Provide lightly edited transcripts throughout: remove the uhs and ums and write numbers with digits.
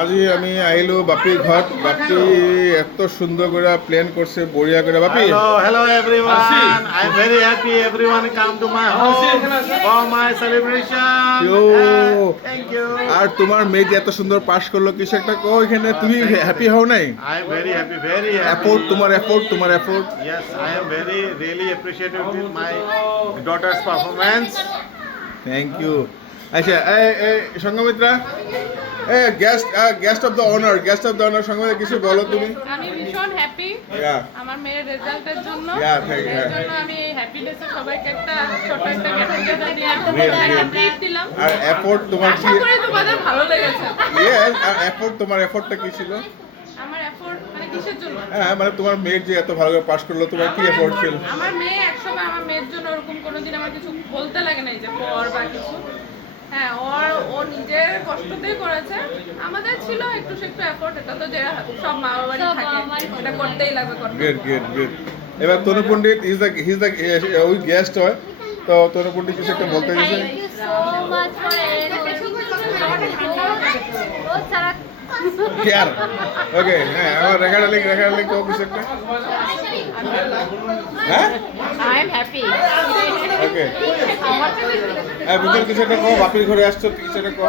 আজি আমি আইলো বাপির ঘর। বাপি এত সুন্দর করে প্ল্যান করছে, বড়িয়া করে। বাপি Hello everyone. I'm very happy everyone come to my home for my celebration. Yo. Thank you. আর তোমার মেয়ে যে এত সুন্দর পাস করলো, কিছু একটা কো এখানে। তুমি হ্যাপি হও নাই? I'm very happy, very happy. Effort, তোমার effort. Yes, I am very really appreciative with my daughter's performance. Thank you. আচ্ছা, এই Sanghamitra, guest of the honour Sanghamitra, কিছু বলো তুমি। আমি ভীষণ হ্যাপি Yeah. আমার মেয়ের রেজাল্টের জন্য। Yeah, thank you. এর জন্য আমি এই হ্যাপিনেসে সবাইকে একটা ছোট একটা Great. ট্রিট দিলাম। আর এফোর্ট তোমার আশা কি? করি তোমাদের ভালো লেগেছে। ইয়েস, আর এফোর্ট, তোমার এফোর্টটা কি ছিল? আমার এফোর্ট মানে কিসের জন্য? হ্যাঁ, মানে তোমার মেয়ের যে এত ভালো করে পাস করলো, তোমার কি এফোর্ট ছিল? আমার মেয়ে একসময় আমার মেয়ের জন্য ওরকম কোনোদিন আমার কিছু বলতে লাগে নাই যে পর বা কিছু। হ্যাঁ, ও নিজের কষ্টতেই করেছে। আমাদের ছিল একটু এফোর্ট, এটা তো যে সব মা বাবারই থাকে, এটা করতেই লাগবে। গুড। এবার তনু পণ্ডিত হিজ দ্য ওই গেস্ট হয়, তো তনু পণ্ডিত কিছু একটা বলতে গেছে। Thank you so much for care. Okay, হ্যাঁ, আমার রেখাডালিং কো কিছু একটা। হ্যাঁ, I am happy. ওকে। বিকেল কিছু একটা কো, বাপির ঘরে আসছো, কিছু একটা কো।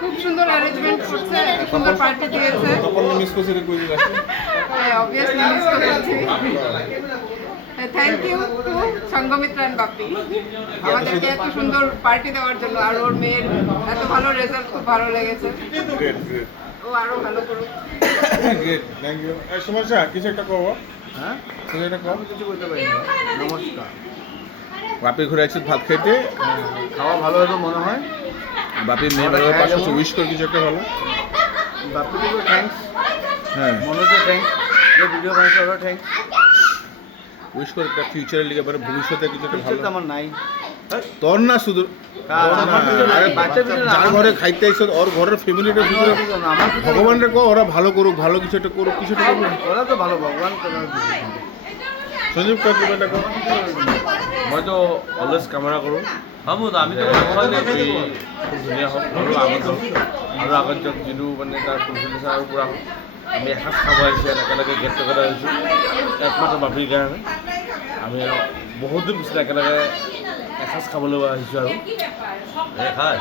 খুব সুন্দর অ্যারেঞ্জমেন্ট করছে, সুন্দর পার্টি দিয়েছে। তখন মিস করছি কই দিন আসছে। হ্যাঁ, অবভিয়াসলি মিস করেছি। Thank you to Sanghamitra and Bapi আমাদেরকে এত সুন্দর পার্টি দেওয়ার জন্য। আর ওর মেয়ের এত ভালো রেজাল্ট, খুব ভালো লেগেছে। গ্রেট। ও আরো ভালো করুক। Great, thank you. সমস্যা কিছু একটা কো। হ্যাঁ, কিছু একটা কো। আমি কিছু বলতে পারি না। নমস্কার। বাপির ঘরে আসছে ভাত খাইতে। খাওয়া ভালো হতো মনে হয়। বাপির মেয়ে ভালো পাশে উইশ করে কিছু একটা ভালো। বাপিকে থ্যাঙ্কস, হ্যাঁ, মনোজকে থ্যাঙ্কস, যে ভিডিও বানাইছে ওরা থ্যাঙ্কস। উইশ করে একটা ফিউচারের লিগে, মানে ভবিষ্যতে কিছু একটা ভালো। তো আমার নাই। তোর না শুধু তোর না, আরে বাচ্চা দিলে না, যার ঘরে খাইতে আইছ ওর ঘরের ফ্যামিলিটা শুধু আমার ভগবানরে কো ওরা ভালো করুক, ভালো কিছু একটা করুক, কিছু একটা করুক। ওরা তো ভালো ভগবান করে। সঞ্জীব কো তুমি এটা কো। মই তো অলৱেজ কামনা কৰোঁ আমিতো ভগৱানে খুব ধুনীয়া হওক আৰু আগত যাওক, যিটো মানে তাৰ কনফিডেঞ্চ আৰু পূৰা হওক। আমি এসাঁজ খাব আহিছোঁ, একেলগে গেট টুগেডাৰ হৈছোঁ একমাত্ৰ বাপীৰ কাৰণে। আমি বহুত দিন পিছত একেলগে এসাঁজ খাবলৈ আহিছোঁ আৰু এসাঁজ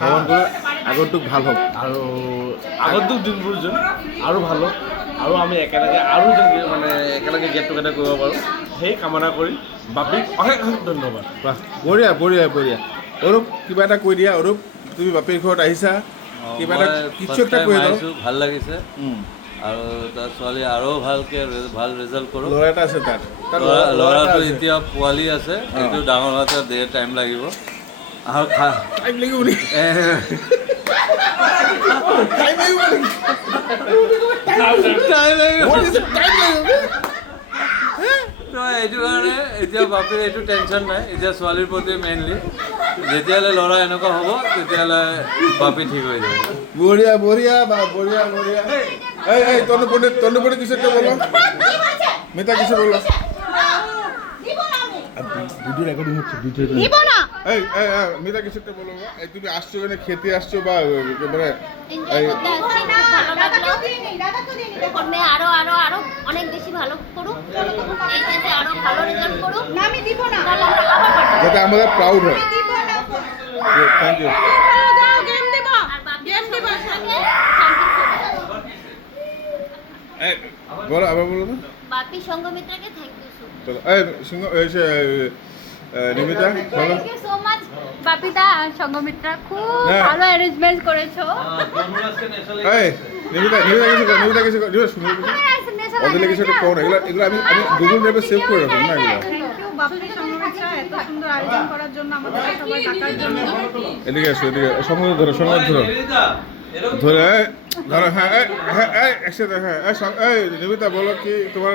ভগৱান কৰে আগৰটোক ভাল হওক। আৰু আগন্তুক দিনবোৰ যেন আৰু ভাল হওক, আৰু আমি একেলগে আৰু যেন মানে একেলগে গেট টুগেডাৰ কৰিব পাৰোঁ, সেই কামনা কৰি বাপীক অশেষ ধন্যবাদ। বাহ, বঢ়িয়া। অৰূপ কিবা এটা কৈ দিয়া। অৰূপ, তুমি বাপীৰ ঘৰত আহিছা, কিবা এটা কিছু একটা কৈ দাও। ভাল লাগিছে আৰু তাৰ ছোৱালী আৰু ভালকে ভাল ৰিজাল্ট কৰোঁ। ল'ৰা এটা আছে তাৰ ল'ৰাটো এতিয়া পোৱালি আছে, সেইটো ডাঙৰ হোৱাতে ধেৰ টাইম লাগিব। আৰু টাইম লাগিব নেকি? তো এইটো কাৰণে এতিয়া বাপীৰ এইটো টেনশ্যন নাই, এতিয়া ছোৱালীৰ প্ৰতি মেইনলি। যেতিয়ালৈ ল'ৰা এনেকুৱা হ'ব তেতিয়ালৈ বাপী ঠিক হৈ যাব। বঢ়িয়া। এই তনু পণ্ডিত কিছু একটা বলো। মিতা কিছু বলো। ভিডিও রেকর্ডিং হচ্ছে, দিব না। এই মিতা কিছু একটা বলো। এই তুমি আসছো মানে খেতে আসছো বা মানে এনজয় করতে আসছি, ভালো লাগলো। ওর মেয়ে আরো অনেক বেশি ভালো করুক, এই দেশে আরো ভালো রেজাল্ট করুক। না, আমি দিব না। যাতে আমাদের প্রাউড হয়। Thank you. গেম দিব। আর বাপি গেম দিব। বলো, আবার বলো না। বাপি সঙ্গমিত্রাকে থ্যাংক ইউ সো মাচ। চলো, নিমিতা বলো। থ্যাংক ইউ সো মাচ বাপিদা আর সঙ্গমিত্রা, খুব হ্যাঁ। ভালো অ্যারেঞ্জমেন্ট করেছো। নিমিতা কিছু শুনে ওদের কিছু একটা কোন এগুলো আমি গুগল ম্যাপে সেভ করে রাখলাম না এগুলো। থ্যাংক ইউ বাপি সঙ্গমিত্রা এত সুন্দর আয়োজন করার জন্য, আমাদের সবাই ডাকার জন্য। এদিকে সঙ্গে ধরো হ্যাঁ একসাথে। হ্যাঁ, নিমিতা বলো কি তোমার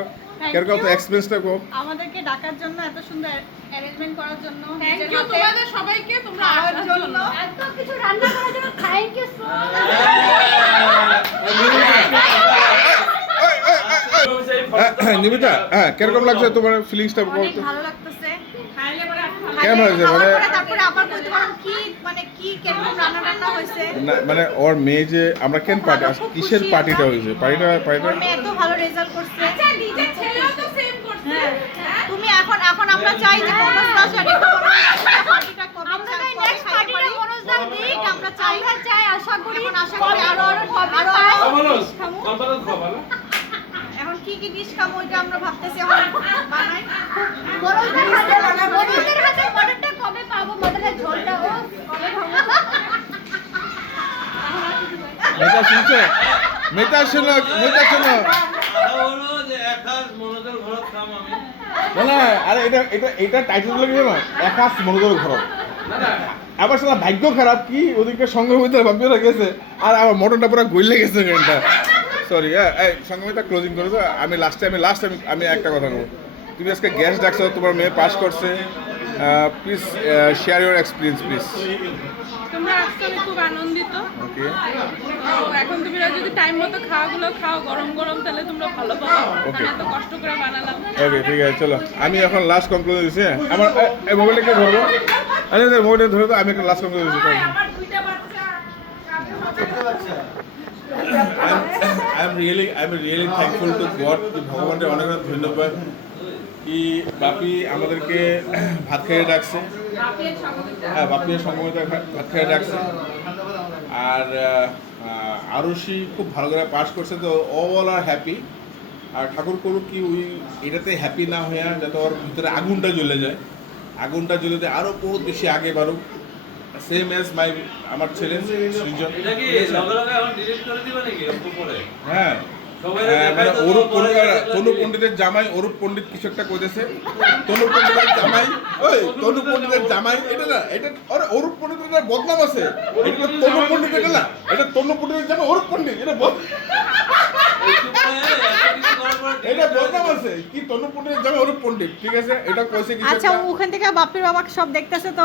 কেরকম তো এক্সপেরিয়েন্সটা কো। আমাদেরকে ডাকার জন্য, এত সুন্দর অ্যারেঞ্জমেন্ট করার জন্য, থ্যাংক ইউ তোমাদের সবাইকে, তোমরা আসার জন্য। এত কিছু রান্না করার জন্য থ্যাংক ইউ সো মাচ। নিমিতা, হ্যাঁ কিরকম লাগছে তোমার ফিলিংসটা? অনেক ভালো লাগতেছে। কেমন লাগছে? মানে তারপরে আবার বলতে পারো কি মানে মানে কি কেমন রান্না টান্না হয়েছে? না মানে ওর মেয়ে যে আমরা কেন পার্টি কিসের পার্টিটা হয়েছে পার্টিটা ওর মেয়ে এত ভালো রেজাল্ট করছে। আচ্ছা নিজের ছেলেও তো সেম করছে। তুমি এখন আমরা চাই যে মনোজ দাস আর রেখা পার্টিটা কবে আমরা চাই নেক্সট পার্টিটা মনোজ দাস দিক আমরা চাই আশা করি আরো এখন কি ডিশ খাবো এটা আমরা ভাবতেছি এখন বানাই মনোজদের হাতে মটনটা কবে পাবো, মটনের ঝোলটা ও কবে খাবো? মেয়েটা শুনছো মেয়েটা শোনো বলো যে একাশ মনোজের ঘৰত খাম আমি। না আরে এটা টাইটেল লাগে না একাশ মনোজের ঘর আবার সালা ভাগ্য খারাপ কি ওদিকে সংগমিতা ভাবিয়ে গেছে আর আমার মটনটা পুরো গইলে গেছে গানটা সরি এই সংগমিতা ক্লোজিং করে তো আমি আমি একটা কথা বলবো তুমি আজকে গ্যাস ডাকছো তোমার মেয়ে পাস করছে please share your experience please তোমরা আসছো আমি খুব আনন্দিত। ওকে তো এখন তোমরা যদি টাইম মতো খাওয়াগুলো খাও গরম গরম তাহলে তোমরা ভালো পাবো। Okay. এত কষ্ট করে বানালাম। ওকে ঠিক আছে চলো আমি এখন লাস্ট কনক্লুশন দিচ্ছি আমার এই মোবাইলটা কে ধরবো আরে মোবাইলটা ধরে তো আমি একটা লাস্ট কনক্লুশন দিচ্ছি আমার দুইটা বাচ্চা I'm really thankful to God कि ভগবানের অনেক অনেক ধন্যবাদ কি বাপি আমাদেরকে ভাত খেয়ে ডাকছে হ্যাঁ বাপির সংগমিতা ভাত খেয়ে ডাকছে আর আরুষি খুব ভালো করে পাস করছে তো অল আর হ্যাপি আর ঠাকুর করুক কি ওই এটাতে হ্যাপি না হইয়া যাতে ওর ভিতরে আগুনটা জ্বলে যায় আগুনটা জ্বলে দিয়ে আরও বহুত বেশি আগে বাড়ুক সেম এজ আমার ছেলে সৃজন এটা কি লগে লগে এখন ডিলিট করে দিবা নাকি উপরে? হ্যাঁ সবাই মানে অরূপ পণ্ডিত তনু পণ্ডিতের জামাই অরূপ পণ্ডিত কিছু একটা কইতেছে তনু পণ্ডিতের জামাই তনু পণ্ডিতের জামাই এটা না এটা আরে অরূপ পণ্ডিতের একটা বদনাম আছে এটা তনু পণ্ডিত এটা না এটা তনু পণ্ডিতের জামাই অরূপ পণ্ডিত এটা এটা বদনাম আছে কি তনু পণ্ডিতের জামাই অরূপ পণ্ডিত ঠিক আছে এটা কইছে কিছু আচ্ছা ওখান থেকে বাপির বাবা সব দেখতেছে তো